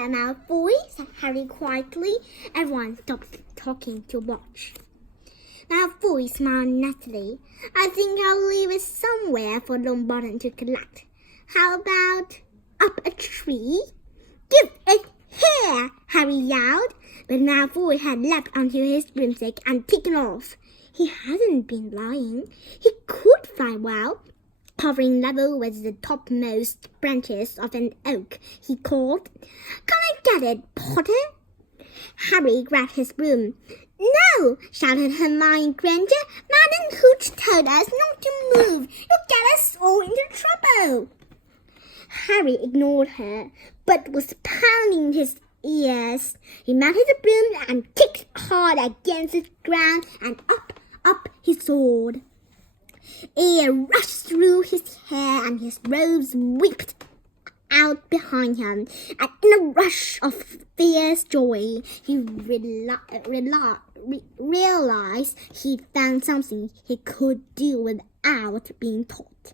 here, Malfoy, said Harry quietly. Everyone stopped talking to watch. Malfoy smiled nastily. I think I'll leave it somewhere for Longbottom to collect. How about up a tree? Give it here, Harry yelled. But Malfoy had leapt onto his broomstick and taken off. He hadn't been lying. He could fly well. Hovering level with the topmost branches of an oak, he called, Can I get it, Potter? Harry grabbed his broom. No, shouted Hermione Granger. Madam Hooch told us not to move. You'll get us all into trouble. Harry ignored her, but was pounding his ears. He mounted the broom and kicked hard against the ground, and up he soared. Air rushed through his hair and his robes whipped out behind him, and in a rush of fierce joy, he realized he'd found something he could do without being taught.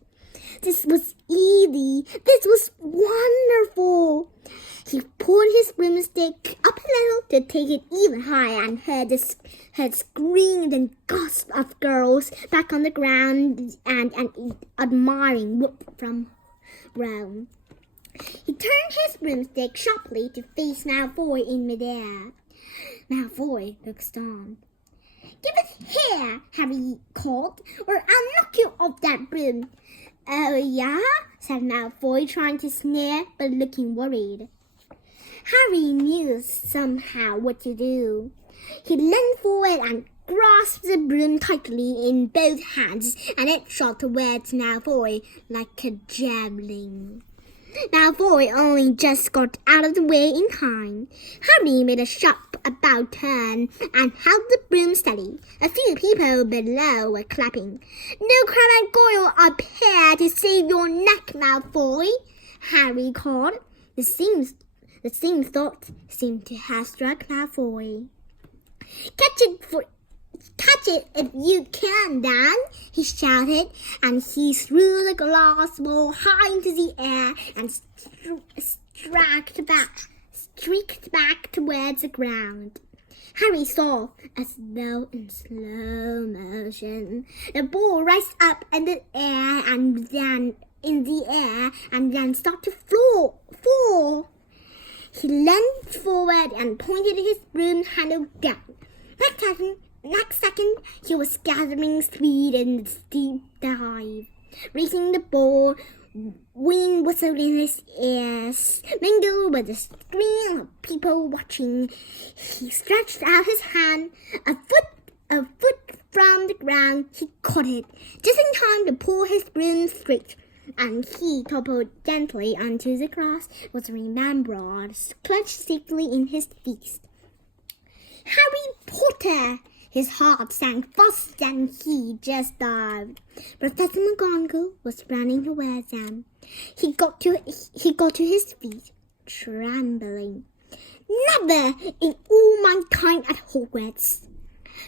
This was easy. This was wonderful. He pulled his broomstick up a little to take it even higher and heard screams and gasps of girls back on the ground and an admiring whoop from Ron. He turned his broomstick sharply to face Malfoy in midair. Malfoy looked stunned. Give it here, Harry called, or I'll knock you off that broom. Oh, yeah? Said Malfoy, trying to sneer, but looking worried. Harry knew somehow what to do. He leaned forward and grasped the broom tightly in both hands, and it shot towards Malfoy like a javelin. Malfoy only just got out of the way in time. Harry made a sharp about turn and held the broom steady. A few people below were clapping. No Crabbe and Goyle up here to save your neck, Malfoy, Harry called. The same thought seemed to have struck Malfoy. Catch it if you can, Dan, he shouted, and he threw the glass ball high into the air and streaked back towards the ground. Harry saw, as though in slow motion, the ball rise up in the air and then start to fall. He leaned forward and pointed his broom handle down. Next second, he was gathering speed in the steep dive, raising the ball, wind whistled in his ears, mingled with the scream of people watching. He stretched out his hand, a foot from the ground. He caught it, just in time to pull his broom straight, and he toppled gently onto the grass with Remembrance clutched safely in his fist. Harry Potter! His heart sank faster than he just dived. Professor McGonagall was running towards them. He got to his feet, trembling. Never in all mankind at Hogwarts!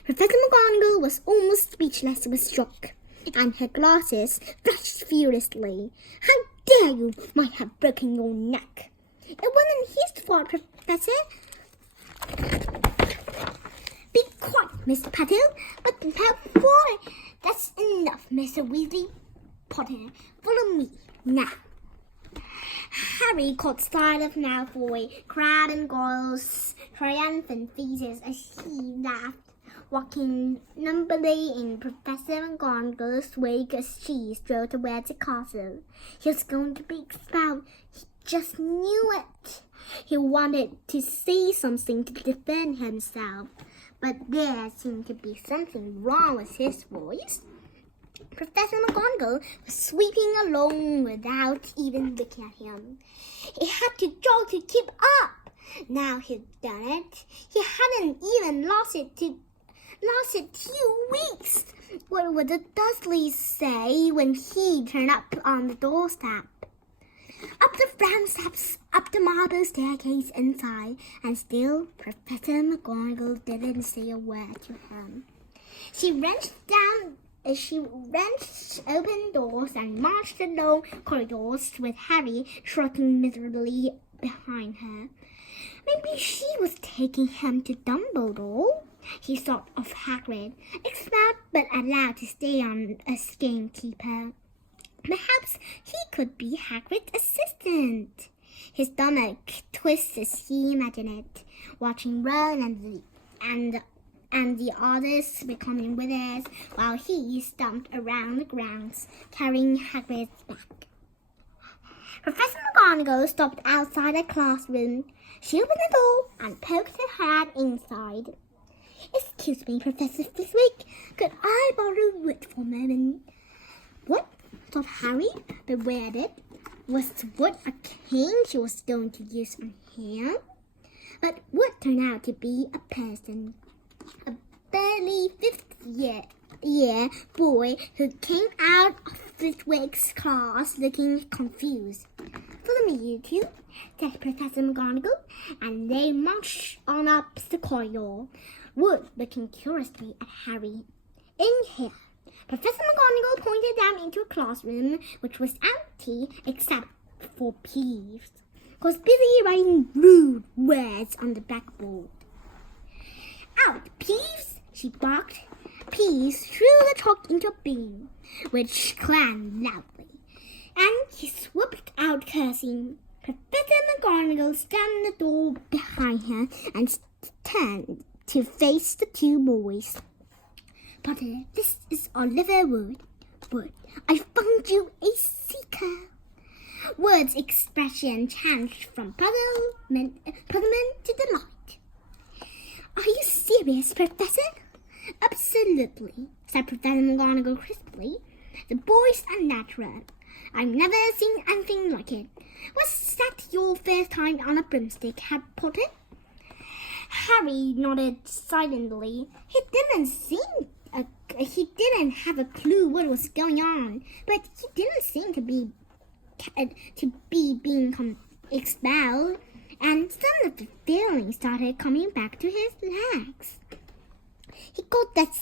Professor McGonagall was almost speechless with shock, and her glasses flashed furiously. How dare you! Might have broken your neck. It wasn't his fault, Professor. Be quiet, Miss Petal, but Malfoy. That's enough, Mr. Weasley. Potter, follow me now. Harry caught sight of Malfoy, Crabbe and Goyle's triumphant faces as he laughed, walking numbly in Professor McGonagall's wake as she strode towards the castle. He was going to be expelled. He just knew it. He wanted to say something to defend himself, but there seemed to be something wrong with his voice. Professor McGonagall was sweeping along without even looking at him. He had to jog to keep up. Now he'd done it. He hadn't even lost it 2 weeks. What would the Dursleys say when he turned up on the doorstep? Up the round steps, up the marble staircase inside, and still Professor McGonagall didn't say a word to him. She wrenched open doors and marched along corridors with Harry trotting miserably behind her. Maybe she was taking him to Dumbledore. He thought of Hagrid, expelled but allowed to stay on as gamekeeper. Perhaps he could be Hagrid's assistant. His stomach twisted as he imagined it, watching Ron and the others becoming winners while he stomped around the grounds, carrying Hagrid's bag. Professor McGonagall stopped outside the classroom. She opened the door and poked her head inside. "Excuse me, Professor Flitwick, could I borrow wood for a moment?" What? Thought Harry, bewildered. Was wood a cane she was going to use on him? But wood turned out to be a person. A barely fifth-year boy who came out of Flitwick's class looking confused. "Follow me, you two," said Professor McGonagall, and they marched on up the corridor, Wood looking curiously at Harry. "In here." Professor McGonagall pointed them into a classroom which was empty except for Peeves, who was busy writing rude words on the blackboard. "Out, Peeves!" she barked. Peeves threw the chalk into a beam, which clanged loudly, and he swooped out cursing. Professor McGonagall slammed the door behind her and turned to face the two boys. "Potter, this is Oliver Wood. Wood, I found you a seeker." Wood's expression changed from puzzlement to delight. "Are you serious, Professor?" "Absolutely," said Professor McGonagall crisply. "The boy's unnatural. I've never seen anything like it. Was that your first time on a broomstick, Harry Potter?" Harry nodded silently. He didn't have a clue what was going on, but he didn't seem to be being expelled, and some of the feelings started coming back to his legs. He got that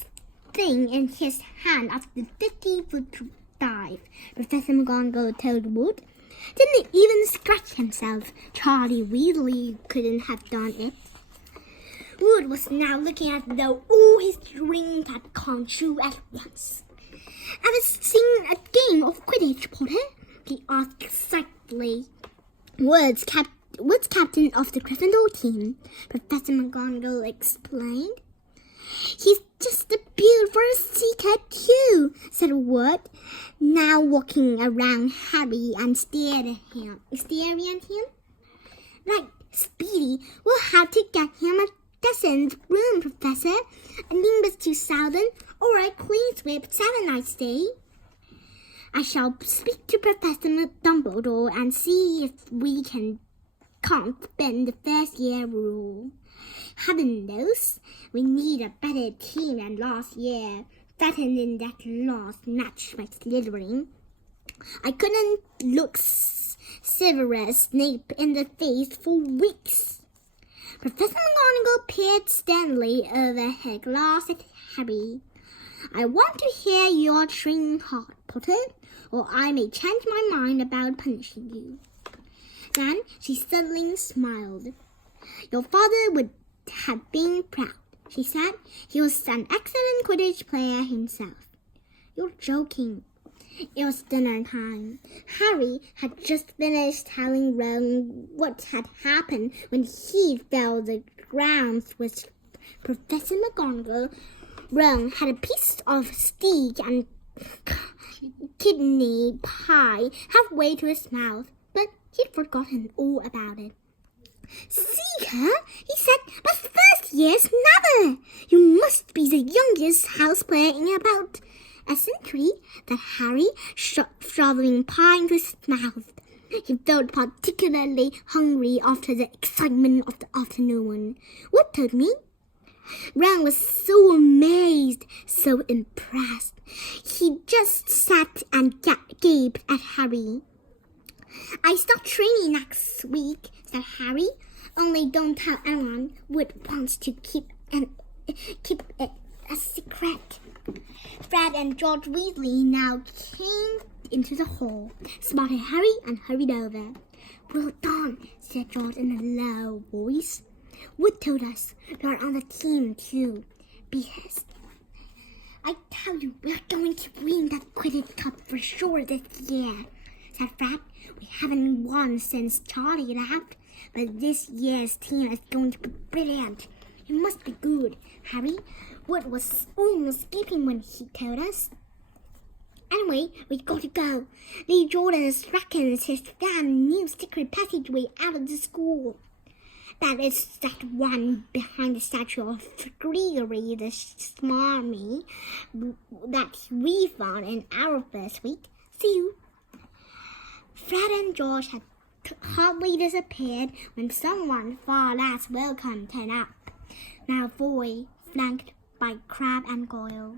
thing in his hand after the 50-foot dive, Professor McGonagall told Wood. "Didn't even scratch himself. Charlie Weasley couldn't have done it." Wood was now looking as though all his dreams had come true at once. "Ever seen a game of Quidditch, Potter?" he asked excitedly. Wood's captain of the Gryffindor team, Professor McGonagall explained. "He's just a beautiful seeker too," said Wood, now walking around Harry and staring at him. "Right, Speedy, we'll have to get him a decent room, Professor. A Nimbus 2000 or a clean sweep 7-night stay." "I shall speak to Professor Dumbledore and see if we can't bend the first-year rule. Heaven knows, we need a better team than last year, threatened in that last match by Slytherin. I couldn't look Severus Snape in the face for weeks." Professor McGonagall peered sternly over her glass at Harry. "I want to hear your train hard, Potter, or I may change my mind about punishing you." Then she suddenly smiled. "Your father would have been proud," she said. "He was an excellent Quidditch player himself." "You're joking." It was dinner time. Harry had just finished telling Ron what had happened when he fell the grounds with Professor McGonagall. Ron had a piece of steak and kidney pie halfway to his mouth, but he'd forgotten all about it. "Seeker," he said, "but first years never. You must be the youngest house player in about a century," said Harry, shoveling pie into his mouth. He felt particularly hungry after the excitement of the afternoon. "What told me?" Ron was so amazed, so impressed. He just sat and gaped at Harry. "I start training next week," said Harry. "Only don't tell anyone. Wood wants to keep it a secret." Fred and George Weasley now came into the hall, spotted Harry, and hurried over. "Well done," said said George in a low voice. Wood told us you're on the team too, because I tell you, we're going to win that Quidditch Cup for sure this year, said Fred. We haven't won since Charlie left, but this year's team is going to be brilliant. It must be good, Harry. Wood was almost skipping when he told us. Anyway, we got to go. Lee Jordan reckons he's found a new secret passageway out of the school. That is that one behind the statue of Gregory the Smarmy that we found in our first week. See you. Fred and George had hardly disappeared when someone far less welcome turned up. Malfoy, flanked by Crabbe and Goyle.